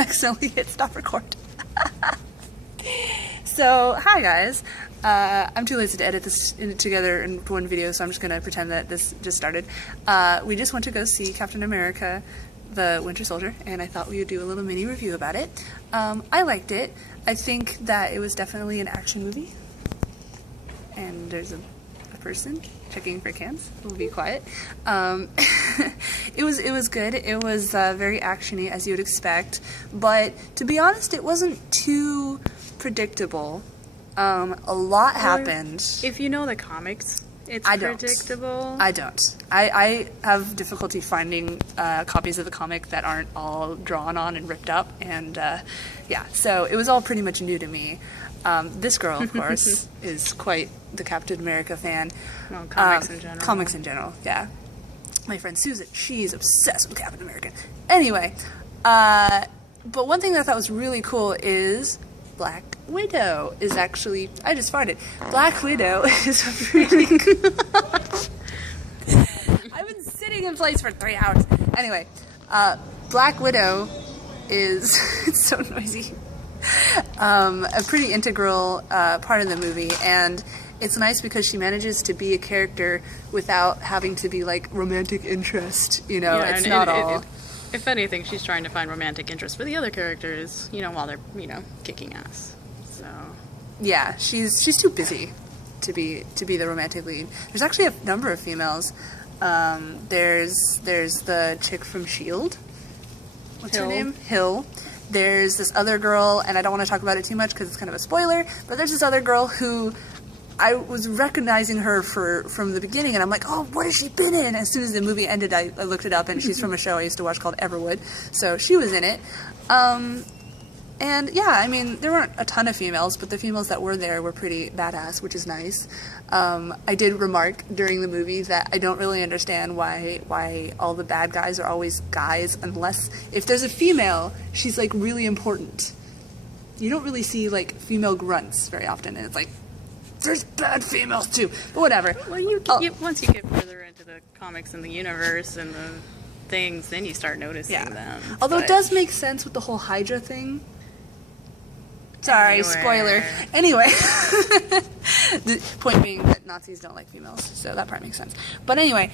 accidentally hit stop record. So, hi guys. I'm too lazy to edit this together in one video, so I'm just gonna pretend that this just started. We just went to go see Captain America, the Winter Soldier, and I thought we would do a little mini review about it. I liked it. I think that it was definitely an action movie. And there's a person checking for cans. We'll be quiet. It was good. It was very actiony, as you would expect, but to be honest, it wasn't too predictable. A lot happened. If you know the comics, it's predictable. I don't. I have difficulty finding copies of the comic that aren't all drawn on and ripped up, and yeah, so it was all pretty much new to me. This girl, of course, is quite the Captain America fan. Well, comics in general. Comics in general, yeah. My friend Susan, she's obsessed with Captain America. Anyway, but one thing that I thought was really cool is Black Widow is actually, I just farted. Black Widow is really cool. I've been sitting in place for 3 hours. Anyway, Black Widow is, it's so noisy, a pretty integral part of the movie, and it's nice because she manages to be a character without having to be like romantic interest, you know, Yeah, it's not all... If anything, she's trying to find romantic interest for the other characters, you know, while they're, you know, kicking ass. So yeah, she's too busy to be the romantic lead. There's actually a number of females. There's the chick from S.H.I.E.L.D. What's her name? Hill. There's this other girl, and I don't want to talk about it too much because it's kind of a spoiler, but there's this other girl who I was recognizing her from the beginning, and I'm like, oh, what has she been in? As soon as the movie ended, I looked it up, and she's from a show I used to watch called Everwood, so she was in it. And yeah, I mean, there weren't a ton of females, but the females that were there were pretty badass, which is nice. I did remark during the movie that I don't really understand why all the bad guys are always guys, unless if there's a female, she's like really important. You don't really see like female grunts very often, and it's like, there's bad females too, but whatever. Well, once you get further into the comics and the universe and the things, then you start noticing them. Although it does make sense with the whole Hydra thing. Sorry, spoiler. Anyway, the point being that Nazis don't like females, so that part makes sense. But anyway,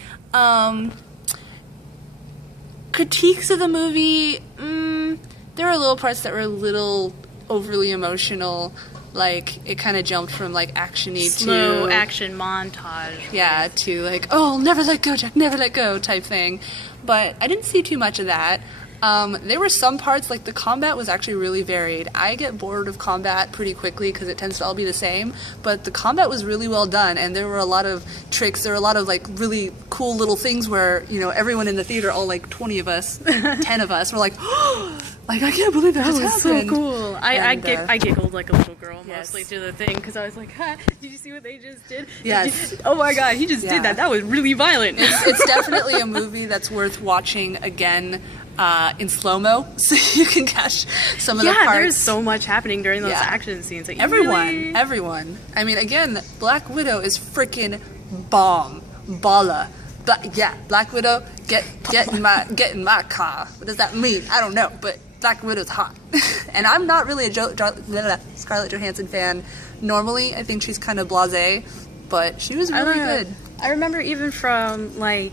critiques of the movie, there were little parts that were a little overly emotional. Like, it kind of jumped from, like, action-y slow action montage. Yeah, to, like, oh, never let go, Jack, never let go type thing. But I didn't see too much of that. There were some parts, like, the combat was actually really varied. I get bored of combat pretty quickly because it tends to all be the same. But the combat was really well done, and there were a lot of tricks. There were a lot of, like, really cool little things where, you know, everyone in the theater, all, like, 20 of us, 10 of us, were like, oh, like, I can't believe that was so cool. I giggled like a little girl mostly through the thing because I was like, ha, did you see what they just did? Yes. Oh my god, he just did that. That was really violent. It's definitely a movie that's worth watching again in slow-mo, so you can catch some of the parts. Yeah, there's so much happening during those action scenes. That Everyone. I mean, again, Black Widow is freaking bomb. Balla. Black Widow, get in my car. What does that mean? I don't know, but Black Widow's hot. And I'm not really a Scarlett Johansson fan normally. I think she's kind of blasé, but she was really good. I remember even from, like,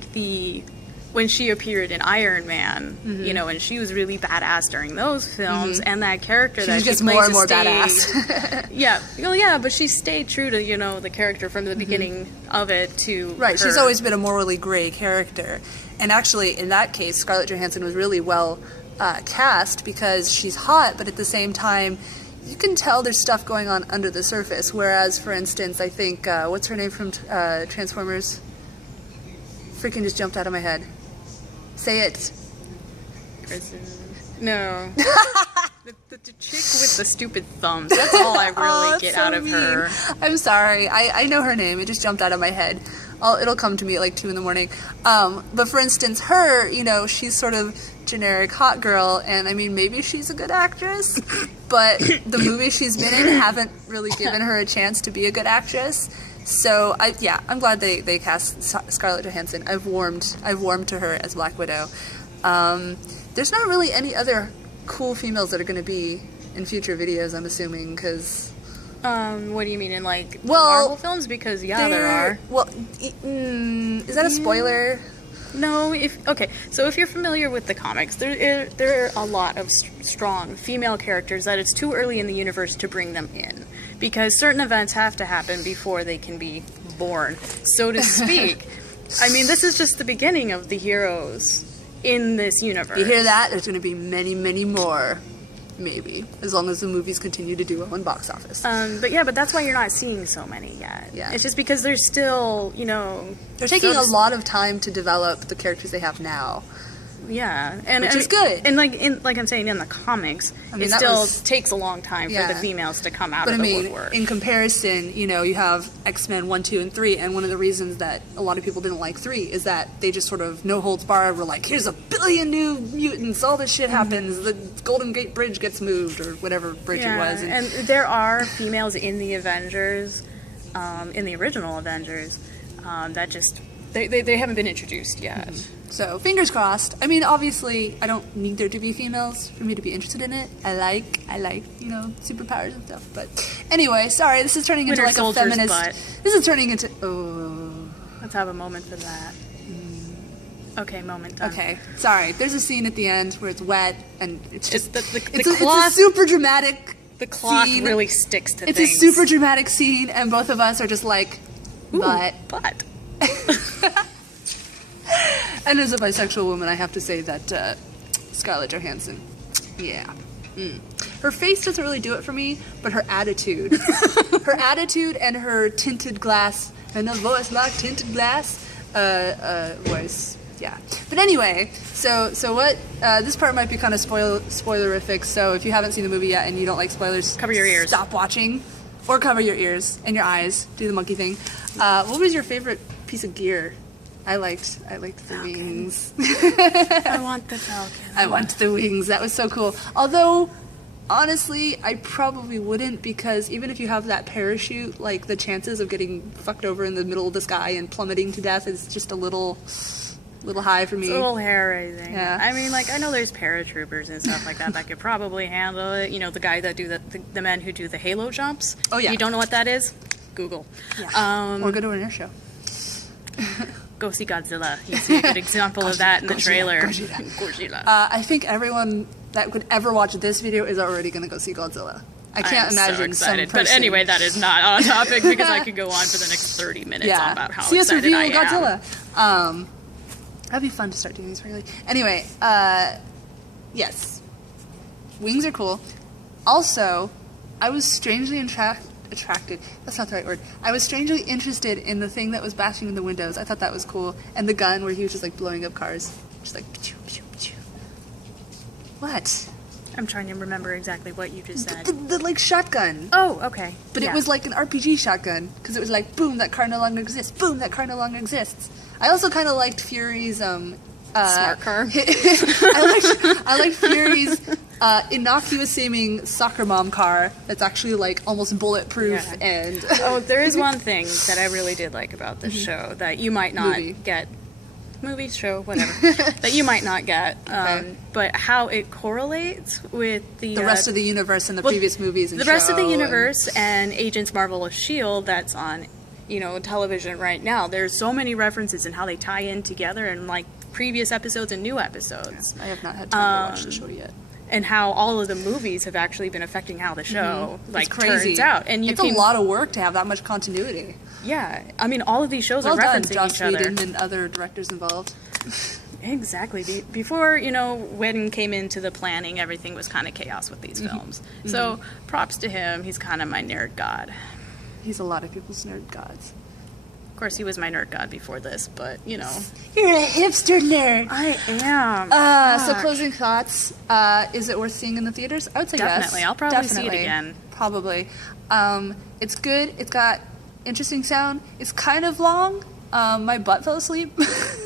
when she appeared in Iron Man, you know, and she was really badass during those films, and that character that she gets plays more and more badass. yeah, but she stayed true to, you know, the character from the beginning of it to Right, she's always been a morally gray character. And actually, in that case, Scarlett Johansson was really well cast because she's hot, but at the same time, you can tell there's stuff going on under the surface. Whereas, for instance, I think, what's her name from Transformers? Freaking just jumped out of my head. Say it. No. the chick with the stupid thumbs. That's all I really get out of her. I'm sorry. I know her name. It just jumped out of my head. It'll come to me at like 2 in the morning. But for instance, her, you know, she's sort of generic hot girl, and I mean, maybe she's a good actress, but the movies she's been in haven't really given her a chance to be a good actress. So I'm glad they cast Scarlett Johansson. I've warmed to her as Black Widow. There's not really any other cool females that are going to be in future videos, I'm assuming, because... What do you mean, in, like, Marvel films? Because, there are. Well, is that a spoiler? No, so if you're familiar with the comics, there are a lot of strong female characters that it's too early in the universe to bring them in, because certain events have to happen before they can be born, so to speak. I mean, this is just the beginning of the heroes in this universe. You hear that? There's going to be many, many more. Maybe, as long as the movies continue to do well in box office. But that's why you're not seeing so many yet. Yeah. It's just because there's still, they're taking a lot of time to develop the characters they have now. Yeah, which is good. And like I'm saying, in the comics, it still takes a long time for the females to come out of the woodwork. In comparison, you have X-Men 1, 2, and 3, and one of the reasons that a lot of people didn't like 3 is that they just sort of no holds barred were like, here's 1 billion new mutants, all this shit happens, the Golden Gate Bridge gets moved, or whatever bridge it was. And there are females in the Avengers, in the original Avengers, that just, they haven't been introduced yet. Mm-hmm. So, fingers crossed. I mean, obviously, I don't need there to be females for me to be interested in it. I like, superpowers and stuff. But anyway, sorry, this is turning into like a feminist... Butt. This is turning into... Oh. Let's have a moment for that. Okay, moment done. Okay, sorry. There's a scene at the end where it's wet, and it's just... It's a super dramatic The cloth scene. really sticks to it's things. It's a super dramatic scene, and both of us are just like, but... But... And as a bisexual woman, I have to say that Scarlett Johansson, her face doesn't really do it for me, but her attitude, and her tinted glass, and a voice like tinted glass, voice, yeah. But anyway, so what? This part might be kind of spoilerific. So if you haven't seen the movie yet and you don't like spoilers, cover your ears. Stop watching, or cover your ears and your eyes. Do the monkey thing. What was your favorite piece of gear? I liked the wings. I want the Falcon. I want the wings. That was so cool. Although, honestly, I probably wouldn't, because even if you have that parachute, like, the chances of getting fucked over in the middle of the sky and plummeting to death is just a little high for me. It's a little hair-raising. Yeah. I mean, like, I know there's paratroopers and stuff like that could probably handle it. The guy that do the men who do the halo jumps. Oh, yeah. You don't know what that is? Google. Yeah. Or go to an air show. Go see Godzilla. You see a good example of that in the trailer. Godzilla. I think everyone that could ever watch this video is already going to go see Godzilla. I can't imagine so excited. some person... But anyway, that is not on topic, because I could go on for the next 30 minutes about how see excited us review I am. Godzilla. That'd be fun to start doing these regularly. Anyway, yes. Wings are cool. Also, I was strangely attracted. That's not the right word. I was strangely interested in the thing that was bashing in the windows. I thought that was cool. And the gun where he was just like blowing up cars. Just like... Pew, pew, pew. What? I'm trying to remember exactly what you just said. The like shotgun. Oh, okay. But it was like an RPG shotgun, because it was like, boom, that car no longer exists. Boom, that car no longer exists. I also kind of liked Fury's smart car. I liked Fury's innocuous seeming soccer mom car that's actually like almost bulletproof and there is one thing that I really did like about this show that you might not get. Movie, show, whatever. That you might not get. But how it correlates with the rest of the universe and the previous movies and the rest of the universe and Agents Marvel of S.H.I.E.L.D. that's on television right now. There's so many references and how they tie in together and like previous episodes and new episodes. I have not had time to watch the show yet. And how all of the movies have actually been affecting how the show turns out. And it's a lot of work to have that much continuity. Yeah, I mean, all of these shows are referencing Joss each other. Whedon and other directors involved. Exactly. Before, Whedon came into the planning, everything was kind of chaos with these films. So, props to him. He's kind of my nerd god. He's a lot of people's nerd gods. Of course, he was my nerd god before this, but, You're a hipster nerd. I am. So closing thoughts. Is it worth seeing in the theaters? I would say Definitely. yes. I'll probably see it again. Probably. It's good. It's got interesting sound. It's kind of long. My butt fell asleep.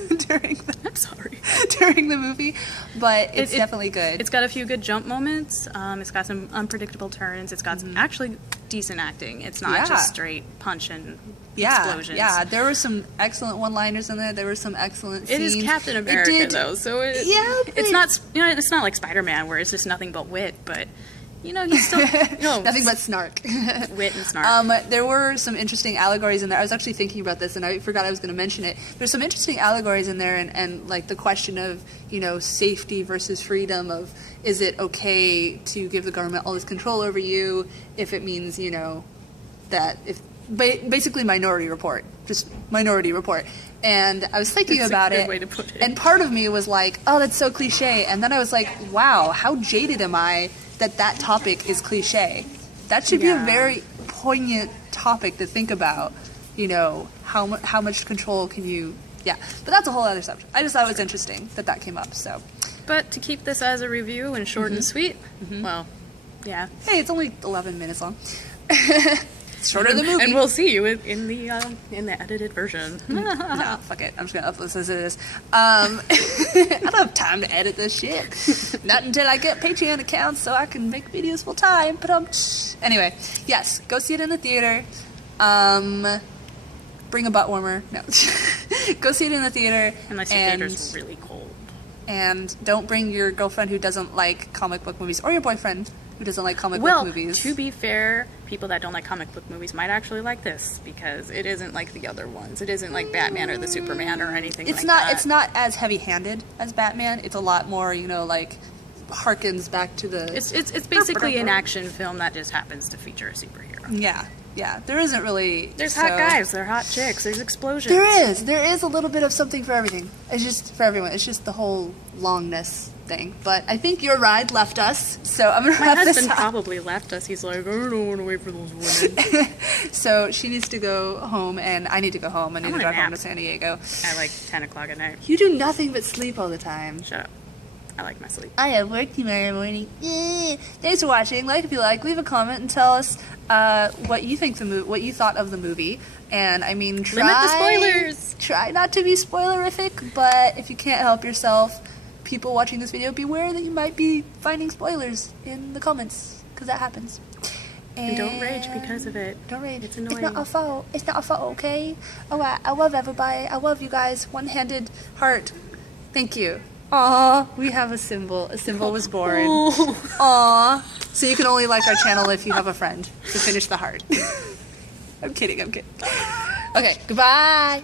I'm sorry. during the movie, but it's definitely good. It's got a few good jump moments. It's got some unpredictable turns. It's got some actually decent acting. It's not just straight punch and explosions. Yeah, there were some excellent one-liners in there. There were some excellent scenes. It is Captain America, though, so it's not, it's not like Spider-Man where it's just nothing but wit, but he's still nothing but snark. Wit and snark. There were some interesting allegories in there. I was actually thinking about this, and I forgot I was going to mention it. There's some interesting allegories in there, and like the question of safety versus freedom. Of is it okay to give the government all this control over you if it means that if basically Minority Report, just Minority Report. And I was thinking about it, way to put it. And part of me was like, oh, that's so cliche. And then I was like, wow, how jaded am I that topic is cliche. That should be a very poignant topic to think about. How much control can you... Yeah, but that's a whole other subject. I just thought it was interesting that came up, so... But to keep this as a review and short and sweet, well, yeah. Hey, it's only 11 minutes long. It's shorter than the movie. And we'll see you in the edited version. No, fuck it. I'm just gonna upload this as it is. I don't have time to edit this shit. Not until I get Patreon accounts so I can make videos full time. But anyway, yes, go see it in the theater. Bring a butt warmer. No, go see it in the theater. Unless your theater's really cold. And don't bring your girlfriend who doesn't like comic book movies, or your boyfriend who doesn't like comic book movies. To be fair, people that don't like comic book movies might actually like this because it isn't like the other ones. It isn't like Batman or the Superman or anything like that. It's not as heavy-handed as Batman. It's a lot more, like, harkens back to the... It's basically an action film that just happens to feature a superhero. Yeah. There isn't really... There's hot guys, there's hot chicks, there's explosions. There is a little bit of something for everything. It's just for everyone. It's just the whole longness thing. But I think your ride left us, so I'm gonna wrap this up. My husband probably left us. He's like, I don't want to wait for those women. So she needs to go home, and I need to go home. I need to drive home to San Diego. At like 10 o'clock at night. You do nothing but sleep all the time. Shut up. I like my sleep. I have work tomorrow morning. Thanks for watching. Like if you like, leave a comment and tell us what you think what you thought of the movie. And I mean, limit the spoilers. Try not to be spoilerific, but if you can't help yourself, people watching this video, beware that you might be finding spoilers in the comments, because that happens. And don't rage because of it. Don't rage. It's annoying. It's not our fault. It's not our fault, okay? Alright, I love everybody. I love you guys. One-handed heart. Thank you. Aw, we have a symbol. A symbol was born. Aw. So you can only like our channel if you have a friend to finish the heart. I'm kidding. Okay, goodbye.